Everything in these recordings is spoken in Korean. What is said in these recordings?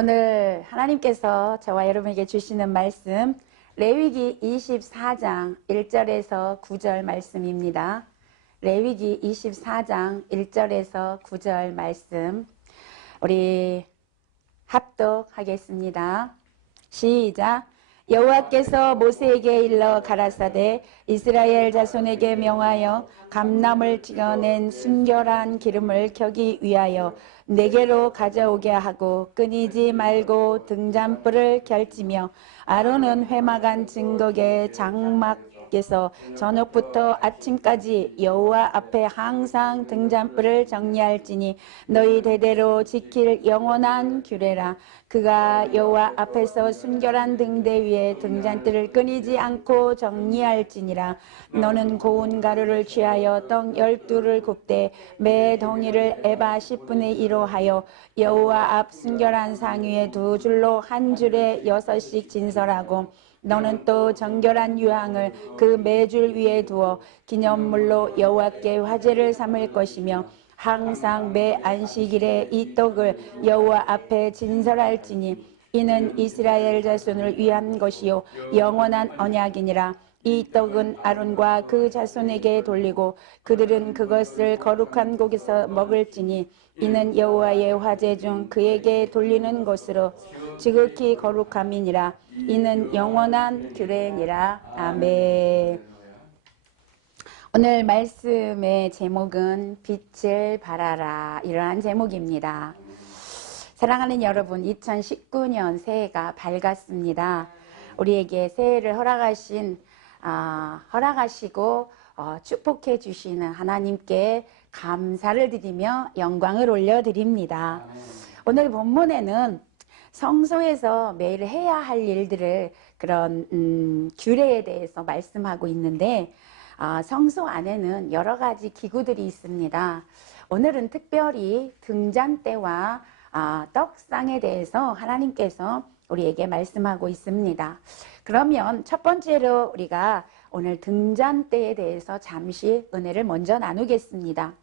오늘 하나님께서 저와 여러분에게 주시는 말씀 레위기 24장 1절에서 9절 말씀입니다. 레위기 24장 1절에서 9절 말씀 우리 합독하겠습니다. 시작. 여호와께서 모세에게 일러 가라사대 이스라엘 자손에게 명하여 감람을 찍어낸 순결한 기름을 켜기 위하여 내게로 가져오게 하고 끊이지 말고 등잔불을 결지며 아론은 회막안 증거계 장막에서 저녁부터 아침까지 여호와 앞에 항상 등잔불을 정리할지니 너희 대대로 지킬 영원한 규례라. 그가 여호와 앞에서 순결한 등대 위에 등잔대를 끊이지 않고 정리할지니라. 너는 고운 가루를 취하여 떡 12를 굽되 매 덩이를 에바 10분의 1로 하여 여호와 앞 순결한 상 위에 두 줄로 한 줄에 6씩 진설하고 너는 또 정결한 유향을 그 매 줄 위에 두어 기념물로 여호와께 화제를 삼을 것이며 항상 매 안식일에 이 떡을 여호와 앞에 진설할지니 이는 이스라엘 자손을 위한 것이요 영원한 언약이니라. 이 떡은 아론과 그 자손에게 돌리고 그들은 그것을 거룩한 곳에서 먹을지니 이는 여호와의 화제 중 그에게 돌리는 것으로 지극히 거룩함이니라. 이는 영원한 규례니라. 아멘. 오늘 말씀의 제목은 빛을 발하라, 이러한 제목입니다. 사랑하는 여러분, 2019년 새해가 밝았습니다. 우리에게 새해를 허락하시고 축복해 주시는 하나님께 감사를 드리며 영광을 올려드립니다. 오늘 본문에는 성소에서 매일 해야 할 일들을 그런 규례에 대해서 말씀하고 있는데 성소 안에는 여러 가지 기구들이 있습니다. 오늘은 특별히 등잔대와 떡상에 대해서 하나님께서 우리에게 말씀하고 있습니다. 그러면 첫 번째로 우리가 오늘 등잔대에 대해서 잠시 은혜를 먼저 나누겠습니다.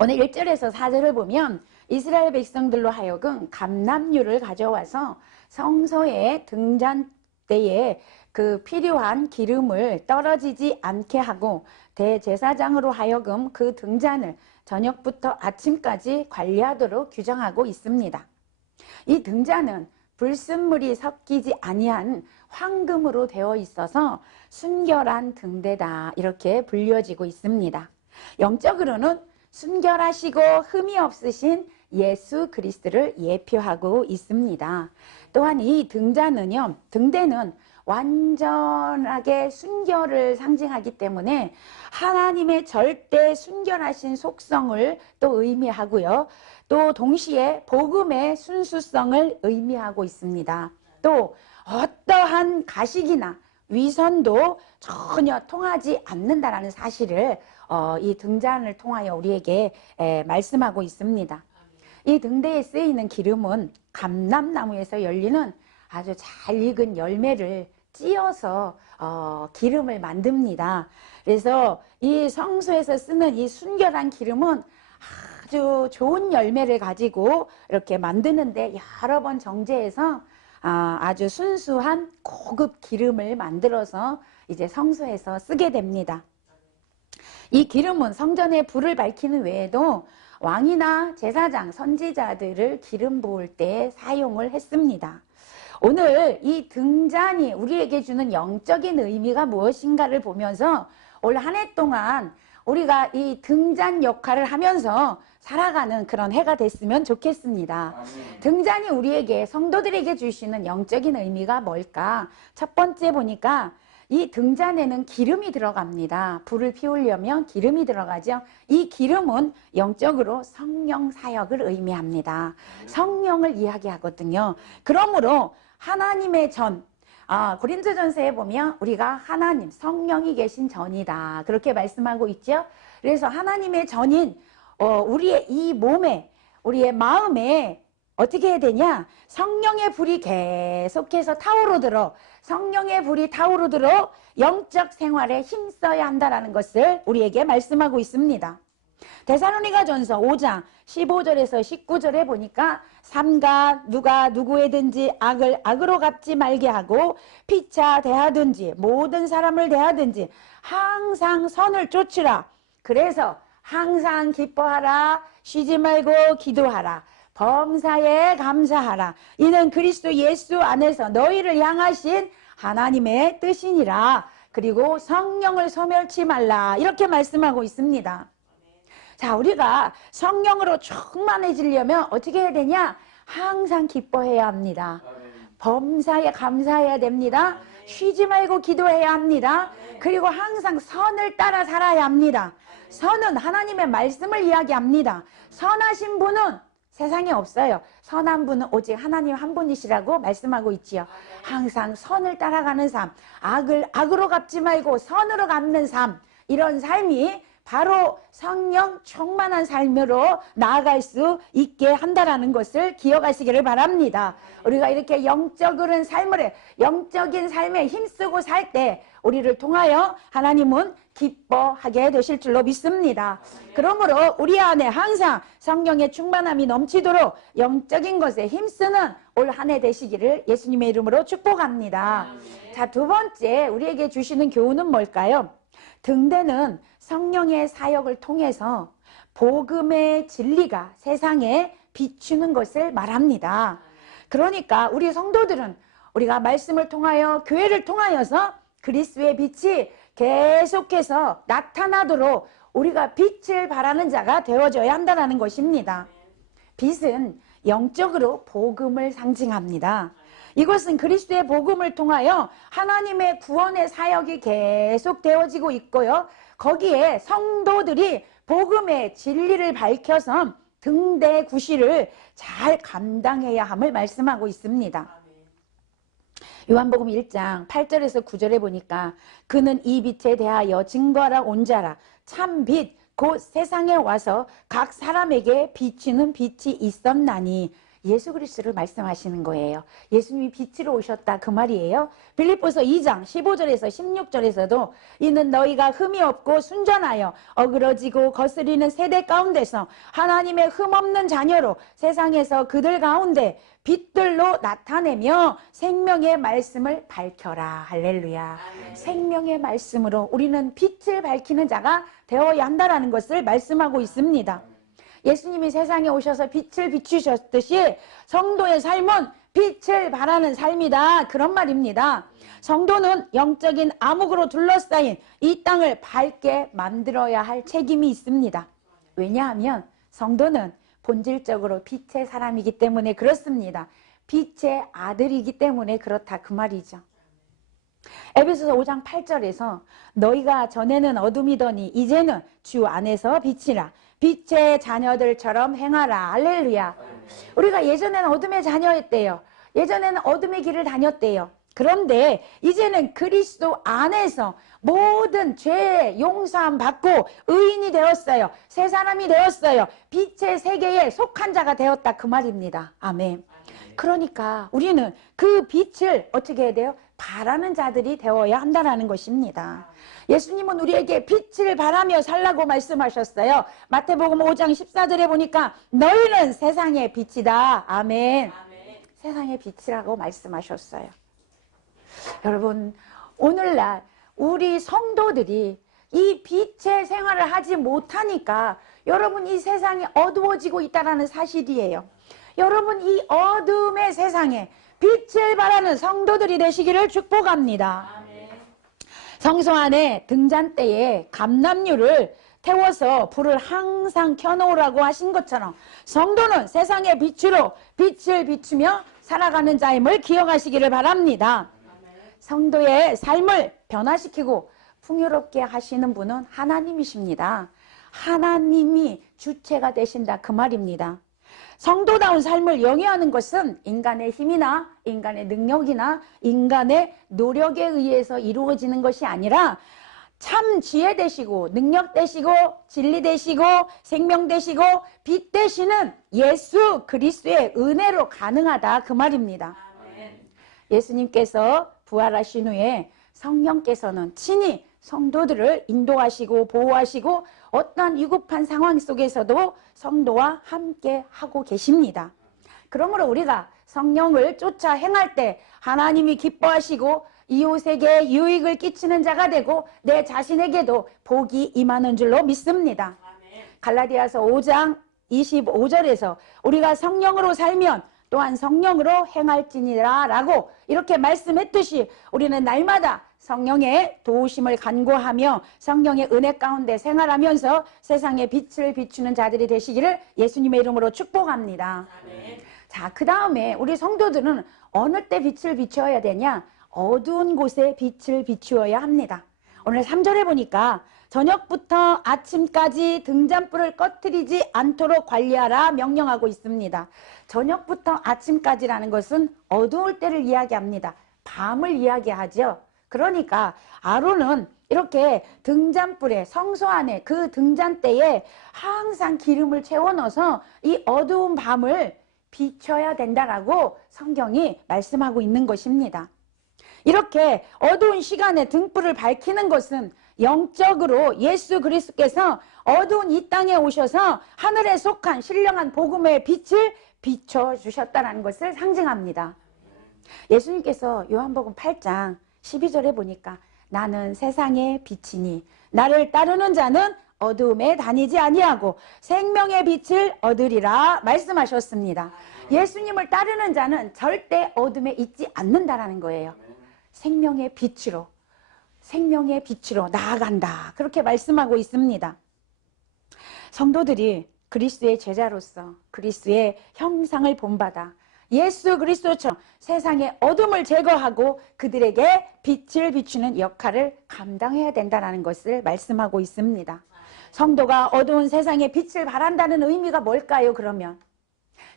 오늘 1절에서 4절을 보면 이스라엘 백성들로 하여금 감람류를 가져와서 성소의 등잔대에 그 필요한 기름을 떨어지지 않게 하고 대제사장으로 하여금 그 등잔을 저녁부터 아침까지 관리하도록 규정하고 있습니다. 이 등잔은 불순물이 섞이지 아니한 황금으로 되어 있어서 순결한 등대다, 이렇게 불려지고 있습니다. 영적으로는 순결하시고 흠이 없으신 예수 그리스도를 예표하고 있습니다. 또한 이 등대는 완전하게 순결을 상징하기 때문에 하나님의 절대 순결하신 속성을 또 의미하고요. 또 동시에 복음의 순수성을 의미하고 있습니다. 또 어떠한 가식이나 위선도 전혀 통하지 않는다라는 사실을 이 등잔을 통하여 우리에게 말씀하고 있습니다. 이 등대에 쓰이는 기름은 감람나무에서 열리는 아주 잘 익은 열매를 찧어서 기름을 만듭니다. 그래서 이 성소에서 쓰는 이 순결한 기름은 아주 좋은 열매를 가지고 이렇게 만드는데 여러 번 정제해서 아주 순수한 고급 기름을 만들어서 이제 성소에서 쓰게 됩니다. 이 기름은 성전에 불을 밝히는 외에도 왕이나 제사장, 선지자들을 기름 부을 때 사용을 했습니다. 오늘 이 등잔이 우리에게 주는 영적인 의미가 무엇인가를 보면서 올 한 해 동안 우리가 이 등잔 역할을 하면서 살아가는 그런 해가 됐으면 좋겠습니다. 등잔이 우리에게, 성도들에게 주시는 영적인 의미가 뭘까? 첫 번째 보니까 이 등잔에는 기름이 들어갑니다. 불을 피우려면 기름이 들어가죠. 이 기름은 영적으로 성령 사역을 의미합니다. 성령을 이야기하거든요. 그러므로 하나님의 전, 고린도전서에 보면 우리가 하나님, 성령이 계신 전이다, 그렇게 말씀하고 있죠. 그래서 하나님의 전인 우리의 이 몸에, 우리의 마음에 어떻게 해야 되냐? 성령의 불이 계속해서 타오르도록, 성령의 불이 타오르도록 영적 생활에 힘써야 한다는 것을 우리에게 말씀하고 있습니다. 데살로니가전서 5장 15절에서 19절에 보니까 삼가 누가 누구에든지 악을 악으로 갚지 말게 하고 피차 대하든지 모든 사람을 대하든지 항상 선을 쫓으라. 그래서 항상 기뻐하라. 쉬지 말고 기도하라. 범사에 감사하라. 이는 그리스도 예수 안에서 너희를 향하신 하나님의 뜻이니라. 그리고 성령을 소멸치 말라. 이렇게 말씀하고 있습니다. 자, 우리가 성령으로 충만해지려면 어떻게 해야 되냐? 항상 기뻐해야 합니다. 범사에 감사해야 됩니다. 쉬지 말고 기도해야 합니다. 그리고 항상 선을 따라 살아야 합니다. 선은 하나님의 말씀을 이야기합니다. 선하신 분은 세상에 없어요. 선한 분은 오직 하나님 한 분이시라고 말씀하고 있지요. 항상 선을 따라가는 삶, 악을 악으로 갚지 말고 선으로 갚는 삶, 이런 삶이 바로 성령 충만한 삶으로 나아갈 수 있게 한다라는 것을 기억하시기를 바랍니다. 우리가 이렇게 영적인 삶에 힘쓰고 살 때 우리를 통하여 하나님은 기뻐하게 되실 줄로 믿습니다. 그러므로 우리 안에 항상 성령의 충만함이 넘치도록 영적인 것에 힘쓰는 올 한 해 되시기를 예수님의 이름으로 축복합니다. 자, 두 번째 우리에게 주시는 교훈은 뭘까요? 등대는 성령의 사역을 통해서 복음의 진리가 세상에 비추는 것을 말합니다. 그러니까 우리 성도들은 우리가 말씀을 통하여 교회를 통하여서 그리스도의 빛이 계속해서 나타나도록 우리가 빛을 발하는 자가 되어져야 한다는 것입니다. 빛은 영적으로 복음을 상징합니다. 이것은 그리스도의 복음을 통하여 하나님의 구원의 사역이 계속 되어지고 있고요. 거기에 성도들이 복음의 진리를 밝혀서 등대 구실을 잘 감당해야 함을 말씀하고 있습니다. 요한복음 1장 8절에서 9절에 보니까 그는 이 빛에 대하여 증거하라 온 자라 참 빛 곧 세상에 와서 각 사람에게 비추는 빛이 있었나니 예수 그리스도를 말씀하시는 거예요. 예수님이 빛으로 오셨다 그 말이에요. 빌립보서 2장 15절에서 16절에서도 이는 너희가 흠이 없고 순전하여 어그러지고 거스리는 세대 가운데서 하나님의 흠없는 자녀로 세상에서 그들 가운데 빛들로 나타내며 생명의 말씀을 밝혀라. 할렐루야. 아멘. 생명의 말씀으로 우리는 빛을 밝히는 자가 되어야 한다는 것을 말씀하고 있습니다. 예수님이 세상에 오셔서 빛을 비추셨듯이 성도의 삶은 빛을 발하는 삶이다. 그런 말입니다. 성도는 영적인 암흑으로 둘러싸인 이 땅을 밝게 만들어야 할 책임이 있습니다. 왜냐하면 성도는 본질적으로 빛의 사람이기 때문에 그렇습니다. 빛의 아들이기 때문에 그렇다 그 말이죠. 에베소서 5장 8절에서 너희가 전에는 어둠이더니 이제는 주 안에서 빛이라 빛의 자녀들처럼 행하라. 할렐루야. 우리가 예전에는 어둠의 자녀였대요. 예전에는 어둠의 길을 다녔대요. 그런데 이제는 그리스도 안에서 모든 죄 용서함 받고 의인이 되었어요. 새 사람이 되었어요. 빛의 세계에 속한 자가 되었다 그 말입니다. 아멘. 그러니까 우리는 그 빛을 어떻게 해야 돼요? 바라는 자들이 되어야 한다는 것입니다. 예수님은 우리에게 빛을 바라며 살라고 말씀하셨어요. 마태복음 5장 14절에 보니까 너희는 세상의 빛이다. 아멘. 세상의 빛이라고 말씀하셨어요. 여러분, 오늘날 우리 성도들이 이 빛의 생활을 하지 못하니까 여러분 이 세상이 어두워지고 있다는 사실이에요. 여러분 이 어둠의 세상에 빛을 발하는 성도들이 되시기를 축복합니다. 아멘. 성소 안에 등잔대에 감람류를 태워서 불을 항상 켜놓으라고 하신 것처럼 성도는 세상의 빛으로 빛을 비추며 살아가는 자임을 기억하시기를 바랍니다. 성도의 삶을 변화시키고 풍요롭게 하시는 분은 하나님이십니다. 하나님이 주체가 되신다 그 말입니다. 성도다운 삶을 영위하는 것은 인간의 힘이나 인간의 능력이나 인간의 노력에 의해서 이루어지는 것이 아니라 참 지혜 되시고 능력 되시고 진리 되시고 생명 되시고 빛 되시는 예수 그리스도의 은혜로 가능하다 그 말입니다. 아멘. 예수님께서 부활하신 후에 성령께서는 친히 성도들을 인도하시고 보호하시고 어떠한 위급한 상황 속에서도 성도와 함께 하고 계십니다. 그러므로 우리가 성령을 쫓아 행할 때 하나님이 기뻐하시고 이웃에게 유익을 끼치는 자가 되고 내 자신에게도 복이 임하는 줄로 믿습니다. 갈라디아서 5장 25절에서 우리가 성령으로 살면 또한 성령으로 행할지니라 라고 이렇게 말씀했듯이 우리는 날마다 성령의 도우심을 간구하며 성령의 은혜 가운데 생활하면서 세상에 빛을 비추는 자들이 되시기를 예수님의 이름으로 축복합니다. 자, 그 다음에 우리 성도들은 어느 때 빛을 비추어야 되냐? 어두운 곳에 빛을 비추어야 합니다. 오늘 3절에 보니까 저녁부터 아침까지 등잔불을 꺼뜨리지 않도록 관리하라 명령하고 있습니다. 저녁부터 아침까지라는 것은 어두울 때를 이야기합니다. 밤을 이야기하죠. 그러니까 아론은 이렇게 등잔불에 성소 안에 그 등잔대에 항상 기름을 채워 넣어서 이 어두운 밤을 비춰야 된다라고 성경이 말씀하고 있는 것입니다. 이렇게 어두운 시간에 등불을 밝히는 것은 영적으로 예수 그리스도께서 어두운 이 땅에 오셔서 하늘에 속한 신령한 복음의 빛을 비춰주셨다는 것을 상징합니다. 예수님께서 요한복음 8장 12절에 보니까 나는 세상의 빛이니 나를 따르는 자는 어두움에 다니지 아니하고 생명의 빛을 얻으리라 말씀하셨습니다. 예수님을 따르는 자는 절대 어둠에 있지 않는다라는 거예요. 생명의 빛으로 나아간다. 그렇게 말씀하고 있습니다. 성도들이 그리스도의 제자로서 그리스도의 형상을 본받아 예수 그리스도처럼 세상의 어둠을 제거하고 그들에게 빛을 비추는 역할을 감당해야 된다는 것을 말씀하고 있습니다. 성도가 어두운 세상에 빛을 발한다는 의미가 뭘까요? 그러면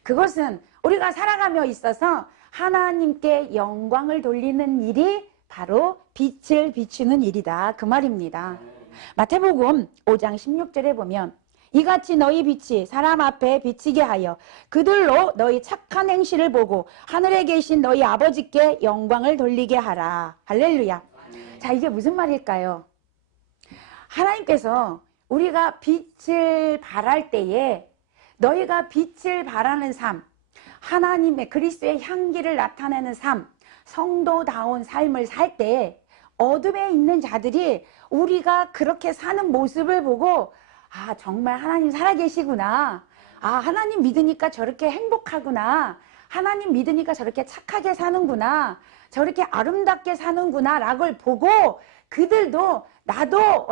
그것은 우리가 살아가며 있어서 하나님께 영광을 돌리는 일이 바로 빛을 비추는 일이다. 그 말입니다. 마태복음 5장 16절에 보면 이같이 너희 빛이 사람 앞에 비치게 하여 그들로 너희 착한 행실을 보고 하늘에 계신 너희 아버지께 영광을 돌리게 하라. 할렐루야. 자, 이게 무슨 말일까요? 하나님께서 우리가 빛을 발할 때에 너희가 빛을 발하는 삶, 하나님의 그리스도의 향기를 나타내는 삶, 성도다운 삶을 살 때 어둠에 있는 자들이 우리가 그렇게 사는 모습을 보고 아, 정말 하나님 살아계시구나. 아, 하나님 믿으니까 저렇게 행복하구나. 하나님 믿으니까 저렇게 착하게 사는구나. 저렇게 아름답게 사는구나 라고 보고 그들도 나도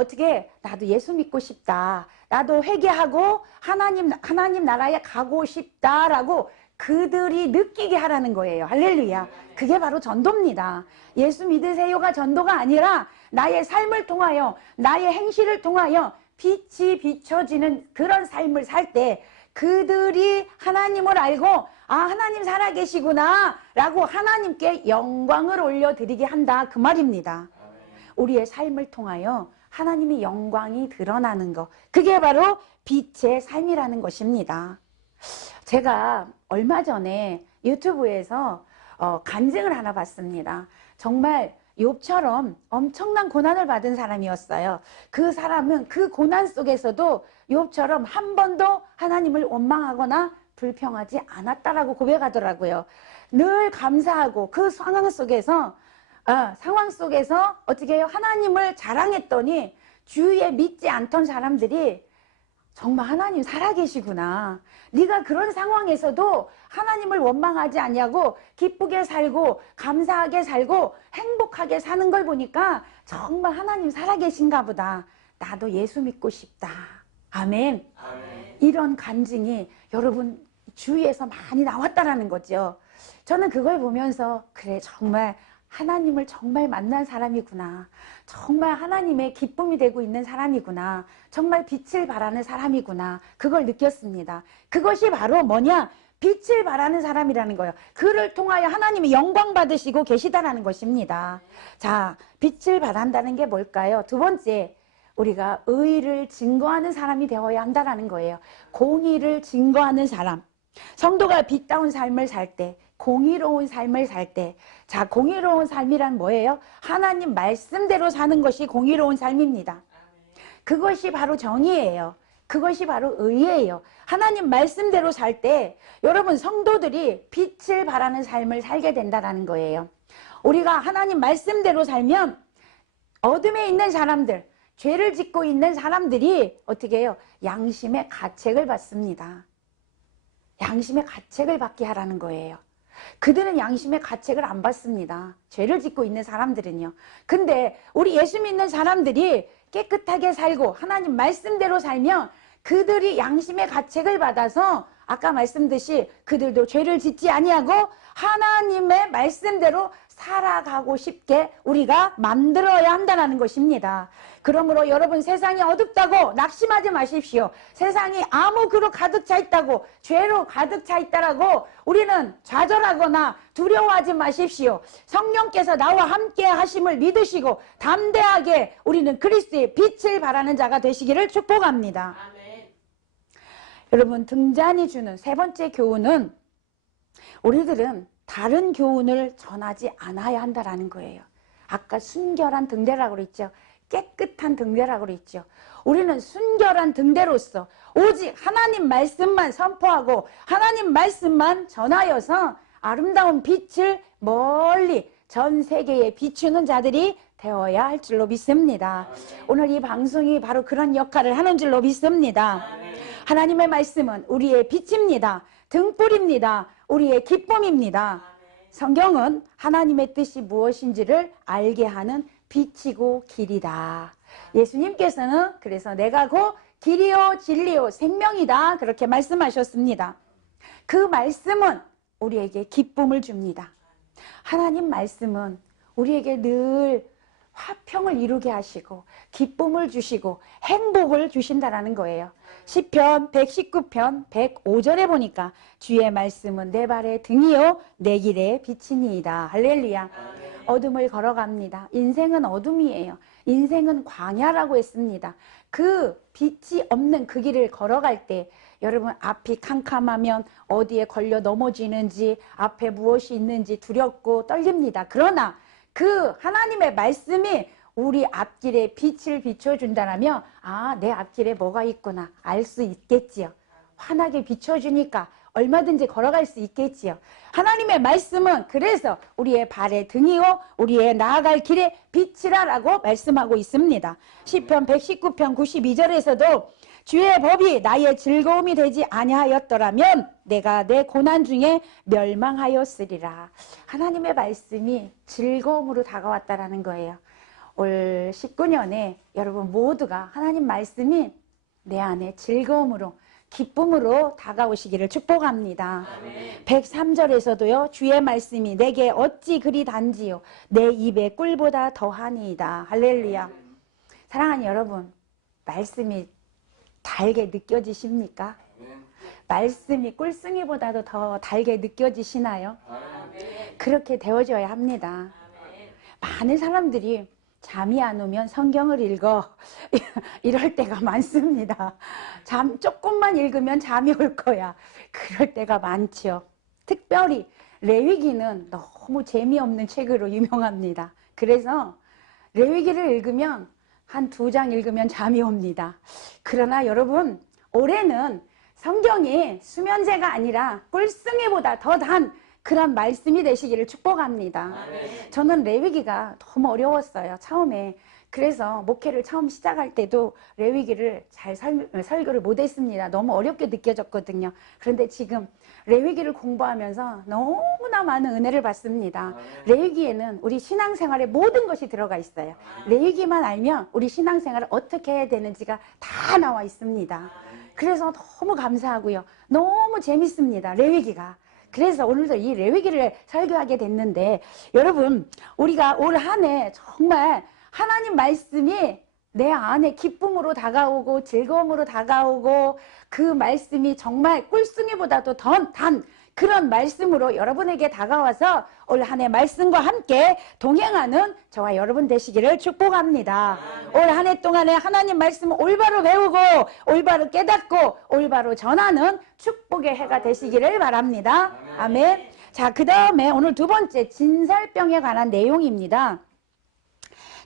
예수 믿고 싶다. 나도 회개하고 하나님 나라에 가고 싶다라고 그들이 느끼게 하라는 거예요. 할렐루야. 그게 바로 전도입니다. 예수 믿으세요가 전도가 아니라 나의 삶을 통하여 나의 행실을 통하여 빛이 비춰지는 그런 삶을 살 때 그들이 하나님을 알고 아, 하나님 살아계시구나 라고 하나님께 영광을 올려드리게 한다. 그 말입니다. 우리의 삶을 통하여 하나님의 영광이 드러나는 것, 그게 바로 빛의 삶이라는 것입니다. 제가 얼마 전에 유튜브에서 간증을 하나 봤습니다. 정말 욥처럼 엄청난 고난을 받은 사람이었어요. 그 사람은 그 고난 속에서도 욥처럼 한 번도 하나님을 원망하거나 불평하지 않았다라고 고백하더라고요. 늘 감사하고 그 상황 속에서 어떻게 해요? 하나님을 자랑했더니 주위에 믿지 않던 사람들이 정말 하나님 살아계시구나. 네가 그런 상황에서도 하나님을 원망하지 않냐고 기쁘게 살고 감사하게 살고 행복하게 사는 걸 보니까 정말 하나님 살아계신가 보다. 나도 예수 믿고 싶다. 아멘. 아멘. 이런 간증이 여러분 주위에서 많이 나왔다라는 거죠. 저는 그걸 보면서 그래, 정말 하나님을 정말 만난 사람이구나. 정말 하나님의 기쁨이 되고 있는 사람이구나. 정말 빛을 발하는 사람이구나. 그걸 느꼈습니다. 그것이 바로 뭐냐? 빛을 발하는 사람이라는 거예요. 그를 통하여 하나님이 영광 받으시고 계시다라는 것입니다. 자, 빛을 발한다는 게 뭘까요? 두 번째, 우리가 의를 증거하는 사람이 되어야 한다라는 거예요. 공의를 증거하는 사람. 성도가 빛다운 삶을 살 때 공의로운 삶을 살 때, 자, 공의로운 삶이란 뭐예요? 하나님 말씀대로 사는 것이 공의로운 삶입니다. 그것이 바로 정의예요. 그것이 바로 의예요. 하나님 말씀대로 살 때 여러분 성도들이 빛을 발하는 삶을 살게 된다는 거예요. 우리가 하나님 말씀대로 살면 어둠에 있는 사람들, 죄를 짓고 있는 사람들이 어떻게 해요? 양심의 가책을 받습니다. 양심의 가책을 받게 하라는 거예요. 그들은 양심의 가책을 안 받습니다. 죄를 짓고 있는 사람들은요. 근데 우리 예수 믿는 사람들이 깨끗하게 살고 하나님 말씀대로 살면 그들이 양심의 가책을 받아서 아까 말씀드렸듯이 그들도 죄를 짓지 아니하고 하나님의 말씀대로 살아가고 싶게 우리가 만들어야 한다는 것입니다. 그러므로 여러분 세상이 어둡다고 낙심하지 마십시오. 세상이 암흑으로 가득 차 있다고 죄로 가득 차 있다라고 우리는 좌절하거나 두려워하지 마십시오. 성령께서 나와 함께 하심을 믿으시고 담대하게 우리는 그리스도의 빛을 발하는 자가 되시기를 축복합니다. 아멘. 여러분 등잔이 주는 세 번째 교훈은 우리들은 다른 교훈을 전하지 않아야 한다는 거예요. 아까 순결한 등대라고 그랬죠. 깨끗한 등대라고 그랬죠. 우리는 순결한 등대로서 오직 하나님 말씀만 선포하고 하나님 말씀만 전하여서 아름다운 빛을 멀리 전 세계에 비추는 자들이 되어야 할 줄로 믿습니다. 오늘 이 방송이 바로 그런 역할을 하는 줄로 믿습니다. 하나님의 말씀은 우리의 빛입니다. 등불입니다. 우리의 기쁨입니다. 성경은 하나님의 뜻이 무엇인지를 알게 하는 빛이고 길이다. 예수님께서는 그래서 내가 곧 길이요 진리요 생명이다 그렇게 말씀하셨습니다. 그 말씀은 우리에게 기쁨을 줍니다. 하나님 말씀은 우리에게 늘 화평을 이루게 하시고 기쁨을 주시고 행복을 주신다라는 거예요. 시편 119편 105절에 보니까 주의 말씀은 내 발의 등이요 내 길의 빛이니이다. 할렐루야. 어둠을 걸어갑니다. 인생은 어둠이에요. 인생은 광야라고 했습니다. 그 빛이 없는 그 길을 걸어갈 때 여러분 앞이 캄캄하면 어디에 걸려 넘어지는지 앞에 무엇이 있는지 두렵고 떨립니다. 그러나 그 하나님의 말씀이 우리 앞길에 빛을 비춰준다면 아, 내 앞길에 뭐가 있구나 알 수 있겠지요. 환하게 비춰주니까 얼마든지 걸어갈 수 있겠지요. 하나님의 말씀은 그래서 우리의 발의 등이요 우리의 나아갈 길의 빛이라고 말씀하고 있습니다. 시편 119편 92절에서도 주의 법이 나의 즐거움이 되지 아니하였더라면 내가 내 고난 중에 멸망하였으리라. 하나님의 말씀이 즐거움으로 다가왔다라는 거예요. 올 19년에 여러분 모두가 하나님 말씀이 내 안에 즐거움으로 기쁨으로 다가오시기를 축복합니다. 아멘. 103절에서도요 주의 말씀이 내게 어찌 그리 단지요 내 입에 꿀보다 더하니이다. 할렐루야. 사랑하는 여러분 말씀이 달게 느껴지십니까? 아멘. 말씀이 꿀송이보다도 더 달게 느껴지시나요? 아멘. 그렇게 되어져야 합니다. 아멘. 많은 사람들이 잠이 안 오면 성경을 읽어 이럴 때가 많습니다. 잠 조금만 읽으면 잠이 올 거야. 그럴 때가 많죠. 특별히 레위기는 너무 재미없는 책으로 유명합니다. 그래서 레위기를 읽으면 한 2장 읽으면 잠이 옵니다. 그러나 여러분 올해는 성경이 수면제가 아니라 꿀송이보다 더 단 그런 말씀이 되시기를 축복합니다. 아멘. 저는 레위기가 너무 어려웠어요. 처음에. 그래서 목회를 처음 시작할 때도 레위기를 잘 설교를 못했습니다. 너무 어렵게 느껴졌거든요. 그런데 지금 레위기를 공부하면서 너무나 많은 은혜를 받습니다. 레위기에는 우리 신앙생활의 모든 것이 들어가 있어요. 레위기만 알면 우리 신앙생활을 어떻게 해야 되는지가 다 나와 있습니다. 그래서 너무 감사하고요. 너무 재밌습니다. 레위기가. 그래서 오늘도 이 레위기를 설교하게 됐는데 여러분 우리가 올 한 해 정말 하나님 말씀이 내 안에 기쁨으로 다가오고 즐거움으로 다가오고 그 말씀이 정말 꿀송이보다도 더 단 그런 말씀으로 여러분에게 다가와서 올 한 해 말씀과 함께 동행하는 저와 여러분 되시기를 축복합니다. 올 한 해 동안에 하나님 말씀을 올바로 배우고 올바로 깨닫고 올바로 전하는 축복의 해가 되시기를 바랍니다. 아멘. 자, 그 다음에 오늘 두 번째 진설병에 관한 내용입니다.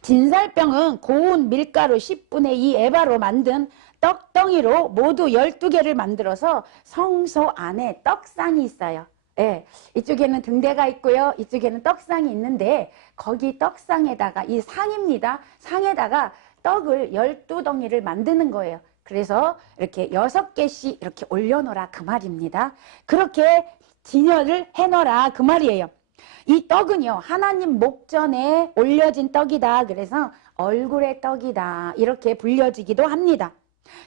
진설병은 고운 밀가루 10분의 2 에바로 만든 떡덩이로 모두 12개를 만들어서 성소 안에 떡상이 있어요. 예, 이쪽에는 등대가 있고요. 이쪽에는 떡상이 있는데 거기 떡상에다가 이 상입니다. 상에다가 떡을 12덩이를 만드는 거예요. 그래서 이렇게 6개씩 이렇게 올려놓으라 그 말입니다. 그렇게 진열을 해놓으라 그 말이에요. 이 떡은요 하나님 목전에 올려진 떡이다. 그래서 얼굴의 떡이다 이렇게 불려지기도 합니다.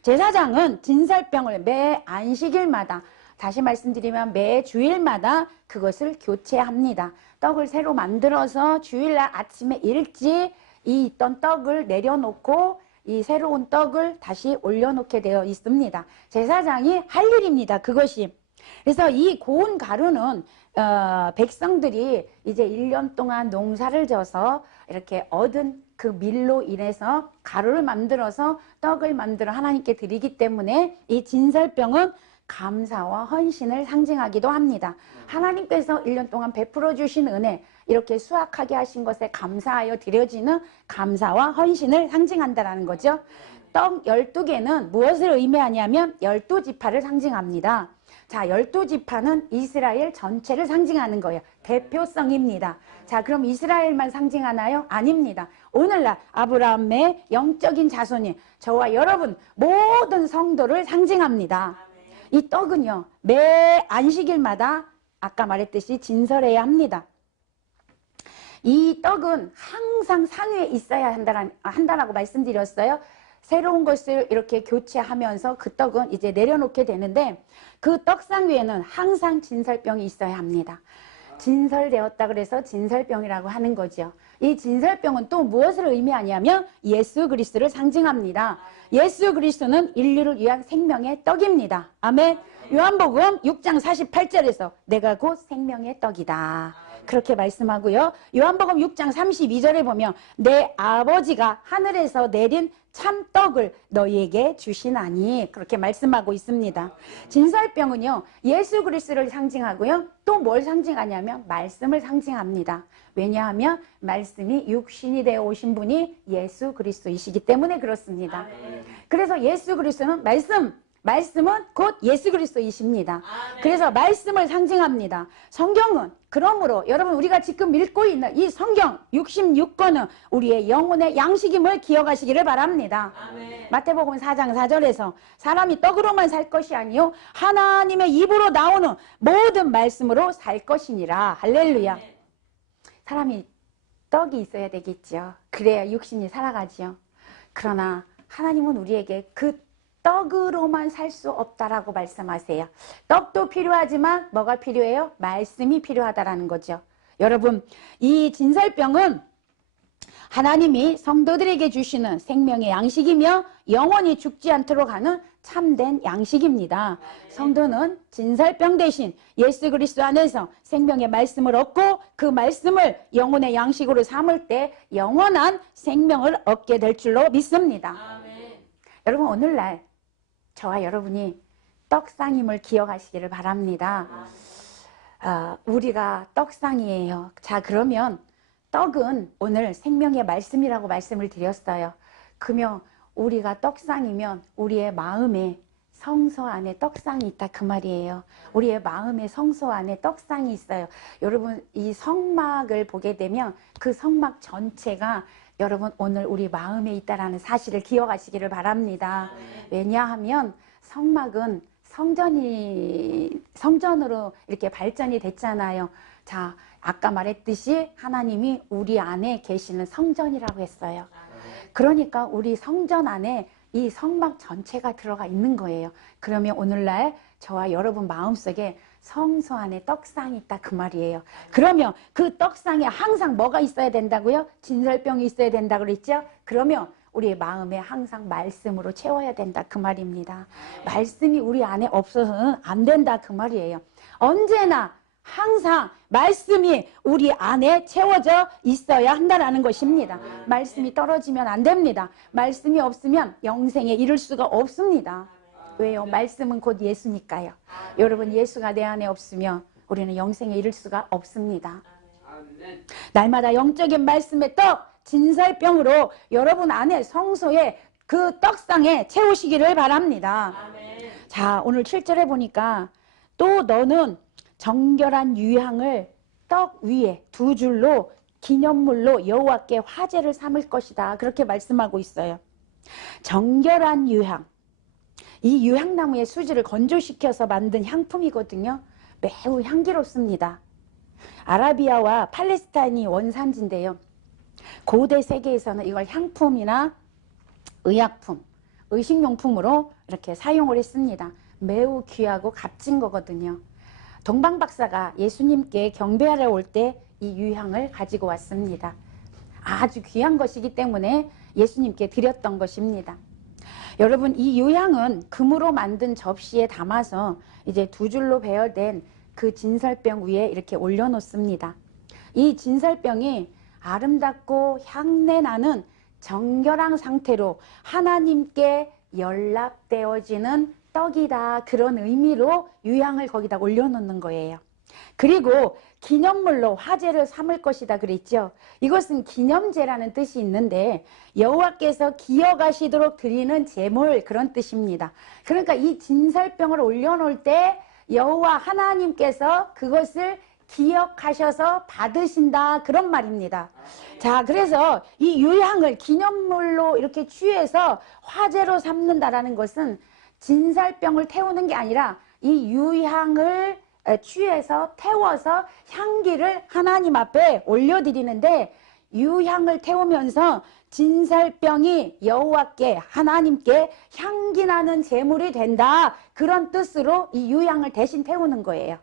제사장은 진설병을 매 안식일마다, 다시 말씀드리면 매 주일마다 그것을 교체합니다. 떡을 새로 만들어서 주일날 아침에 일찍 이 있던 떡을 내려놓고 이 새로운 떡을 다시 올려놓게 되어 있습니다. 제사장이 할 일입니다. 그것이. 그래서 이 고운 가루는 백성들이 이제 1년 동안 농사를 져서 이렇게 얻은 그 밀로 인해서 가루를 만들어서 떡을 만들어 하나님께 드리기 때문에 이 진설병은 감사와 헌신을 상징하기도 합니다. 하나님께서 1년 동안 베풀어 주신 은혜, 이렇게 수확하게 하신 것에 감사하여 드려지는 감사와 헌신을 상징한다는 거죠. 떡 12개는 무엇을 의미하냐면 12지파를 상징합니다. 자, 12지파는 이스라엘 전체를 상징하는 거예요. 대표성입니다. 자, 그럼 이스라엘만 상징하나요? 아닙니다. 오늘날 아브라함의 영적인 자손이 저와 여러분 모든 성도를 상징합니다. 이 떡은요 매 안식일마다 아까 말했듯이 진설해야 합니다. 이 떡은 항상 상위에 있어야 한다라고 말씀드렸어요. 새로운 것을 이렇게 교체하면서 그 떡은 이제 내려놓게 되는데 그 떡상 위에는 항상 진설병이 있어야 합니다. 진설되었다 그래서 진설병이라고 하는 거죠. 이 진설병은 또 무엇을 의미하냐면 예수 그리스도를 상징합니다. 예수 그리스도는 인류를 위한 생명의 떡입니다. 아멘. 요한복음 6장 48절에서 내가 곧 생명의 떡이다. 그렇게 말씀하고요. 요한복음 6장 32절에 보면 내 아버지가 하늘에서 내린 참떡을 너희에게 주시나니 그렇게 말씀하고 있습니다. 진설병은요 예수 그리스도를 상징하고요. 또 뭘 상징하냐면 말씀을 상징합니다. 왜냐하면 말씀이 육신이 되어 오신 분이 예수 그리스도이시기 때문에 그렇습니다. 그래서 예수 그리스도는 말씀은 곧 예수 그리스도이십니다. 그래서 말씀을 상징합니다. 성경은 그러므로 여러분 우리가 지금 읽고 있는 이 성경 66권은 우리의 영혼의 양식임을 기억하시기를 바랍니다. 마태복음 4장 4절에서 사람이 떡으로만 살 것이 아니요 하나님의 입으로 나오는 모든 말씀으로 살 것이니라. 할렐루야. 사람이 떡이 있어야 되겠죠. 그래야 육신이 살아가지요. 그러나 하나님은 우리에게 그 떡으로만 살 수 없다라고 말씀하세요. 떡도 필요하지만 뭐가 필요해요? 말씀이 필요하다라는 거죠. 여러분, 이 진설병은 하나님이 성도들에게 주시는 생명의 양식이며 영원히 죽지 않도록 하는 참된 양식입니다. 성도는 진설병 대신 예수 그리스도 안에서 생명의 말씀을 얻고 그 말씀을 영혼의 양식으로 삼을 때 영원한 생명을 얻게 될 줄로 믿습니다. 여러분 오늘날 저와 여러분이 떡상임을 기억하시기를 바랍니다. 우리가 떡상이에요. 자, 그러면 떡은 오늘 생명의 말씀이라고 말씀을 드렸어요. 그러면 우리가 떡상이면 우리의 마음에 성소 안에 떡상이 있다 그 말이에요. 우리의 마음의 성소 안에 떡상이 있어요. 여러분 이 성막을 보게 되면 그 성막 전체가 여러분 오늘 우리 마음에 있다라는 사실을 기억하시기를 바랍니다. 왜냐하면 성막은 성전으로 이렇게 발전이 됐잖아요. 자, 아까 말했듯이 하나님이 우리 안에 계시는 성전이라고 했어요. 그러니까 우리 성전 안에 이 성막 전체가 들어가 있는 거예요. 그러면 오늘날 저와 여러분 마음속에 성소 안에 떡상이 있다 그 말이에요. 그러면 그 떡상에 항상 뭐가 있어야 된다고요? 진설병이 있어야 된다 그랬죠? 그러면 우리의 마음에 항상 말씀으로 채워야 된다 그 말입니다. 말씀이 우리 안에 없어서는 안 된다 그 말이에요. 언제나 항상 말씀이 우리 안에 채워져 있어야 한다는 것입니다. 말씀이 떨어지면 안 됩니다. 말씀이 없으면 영생에 이를 수가 없습니다. 왜요? 말씀은 곧 예수니까요. 여러분 예수가 내 안에 없으면 우리는 영생에 이를 수가 없습니다. 날마다 영적인 말씀의 떡, 진설병으로 여러분 안에 성소에 그 떡상에 채우시기를 바랍니다. 자, 오늘 7절에 보니까 또 너는 정결한 유향을 떡 위에 2줄로 기념물로 여호와께 화제를 삼을 것이다. 그렇게 말씀하고 있어요. 정결한 유향. 이 유향나무의 수지를 건조시켜서 만든 향품이거든요. 매우 향기롭습니다. 아라비아와 팔레스타인이 원산지인데요. 고대 세계에서는 이걸 향품이나 의약품, 의식용품으로 이렇게 사용을 했습니다. 매우 귀하고 값진 거거든요. 동방박사가 예수님께 경배하러 올 때 이 유향을 가지고 왔습니다. 아주 귀한 것이기 때문에 예수님께 드렸던 것입니다. 여러분, 이 유향은 금으로 만든 접시에 담아서 이제 2줄로 배열된 그 진설병 위에 이렇게 올려놓습니다. 이 진설병이 아름답고 향내나는 정결한 상태로 하나님께 연락되어지는 떡이다. 그런 의미로 유향을 거기다 올려놓는 거예요. 그리고 기념물로 화제를 삼을 것이다 그랬죠. 이것은 기념제라는 뜻이 있는데 여호와께서 기억하시도록 드리는 제물, 그런 뜻입니다. 그러니까 이 진설병을 올려놓을 때 여호와 하나님께서 그것을 기억하셔서 받으신다, 그런 말입니다. 자, 그래서 이 유향을 기념물로 이렇게 취해서 화제로 삼는다라는 것은 진설병을 태우는 게 아니라 이 유향을 취해서 태워서 향기를 하나님 앞에 올려드리는데, 유향을 태우면서 진설병이 여호와께, 하나님께 향기나는 제물이 된다, 그런 뜻으로 이 유향을 대신 태우는 거예요.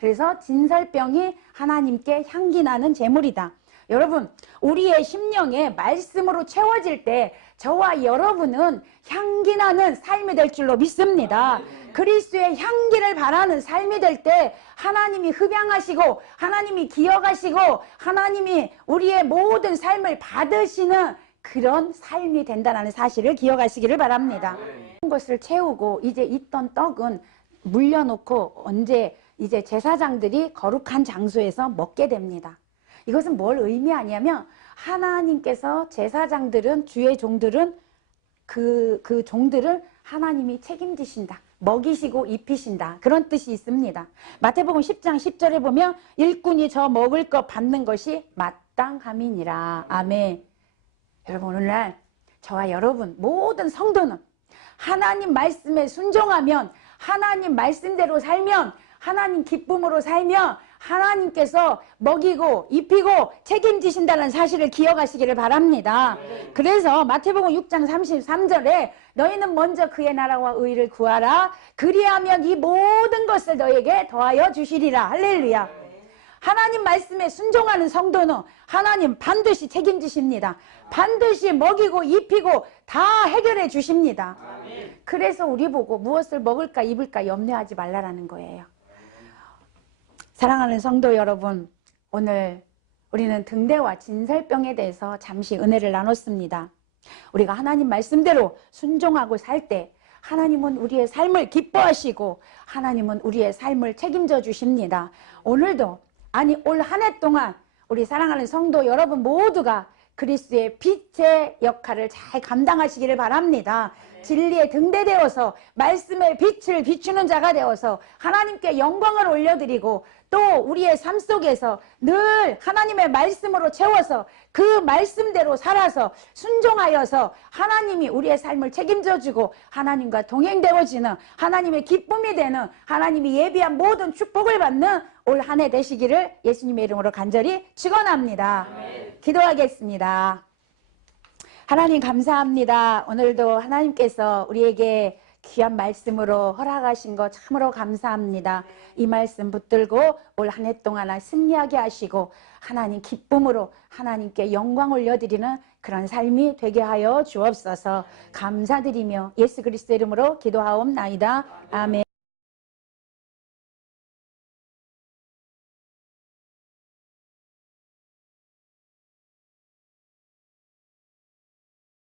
그래서 진설병이 하나님께 향기나는 제물이다. 여러분, 우리의 심령에 말씀으로 채워질 때 저와 여러분은 향기나는 삶이 될 줄로 믿습니다. 그리스도의 향기를 바라는 삶이 될 때 하나님이 흡양하시고 하나님이 기억하시고 하나님이 우리의 모든 삶을 받으시는 그런 삶이 된다는 사실을 기억하시기를 바랍니다. 것을 채우고 이제 있던 떡은 물려놓고 언제 이제 제사장들이 거룩한 장소에서 먹게 됩니다. 이것은 뭘 의미하냐면 하나님께서 제사장들은, 주의 종들은 그 종들을 하나님이 책임지신다, 먹이시고 입히신다, 그런 뜻이 있습니다. 마태복음 10장 10절에 보면 일꾼이 저 먹을 것 받는 것이 마땅함이니라. 아멘. 여러분, 오늘날 저와 여러분 모든 성도는 하나님 말씀에 순종하면, 하나님 말씀대로 살면, 하나님 기쁨으로 살면 하나님께서 먹이고 입히고 책임지신다는 사실을 기억하시기를 바랍니다. 그래서 마태복음 6장 33절에 너희는 먼저 그의 나라와 의를 구하라. 그리하면 이 모든 것을 너에게 더하여 주시리라. 할렐루야. 하나님 말씀에 순종하는 성도는 하나님 반드시 책임지십니다. 반드시 먹이고 입히고 다 해결해 주십니다. 그래서 우리 보고 무엇을 먹을까 입을까 염려하지 말라라는 거예요. 사랑하는 성도 여러분, 오늘 우리는 등대와 진설병에 대해서 잠시 은혜를 나눴습니다. 우리가 하나님 말씀대로 순종하고 살 때 하나님은 우리의 삶을 기뻐하시고 하나님은 우리의 삶을 책임져 주십니다. 오늘도, 아니 올 한 해 동안 우리 사랑하는 성도 여러분 모두가 그리스도의 빛의 역할을 잘 감당하시기를 바랍니다. 진리의 등대되어서 말씀의 빛을 비추는 자가 되어서 하나님께 영광을 올려드리고 또 우리의 삶 속에서 늘 하나님의 말씀으로 채워서 그 말씀대로 살아서 순종하여서 하나님이 우리의 삶을 책임져주고 하나님과 동행되어지는, 하나님의 기쁨이 되는, 하나님이 예비한 모든 축복을 받는 올 한 해 되시기를 예수님의 이름으로 간절히 축원합니다. 기도하겠습니다. 하나님 감사합니다. 오늘도 하나님께서 우리에게 귀한 말씀으로 허락하신 것 참으로 감사합니다. 이 말씀 붙들고 올 한 해 동안 승리하게 하시고 하나님 기쁨으로 하나님께 영광 올려드리는 그런 삶이 되게 하여 주옵소서. 감사드리며 예수 그리스도 이름으로 기도하옵나이다. 아멘.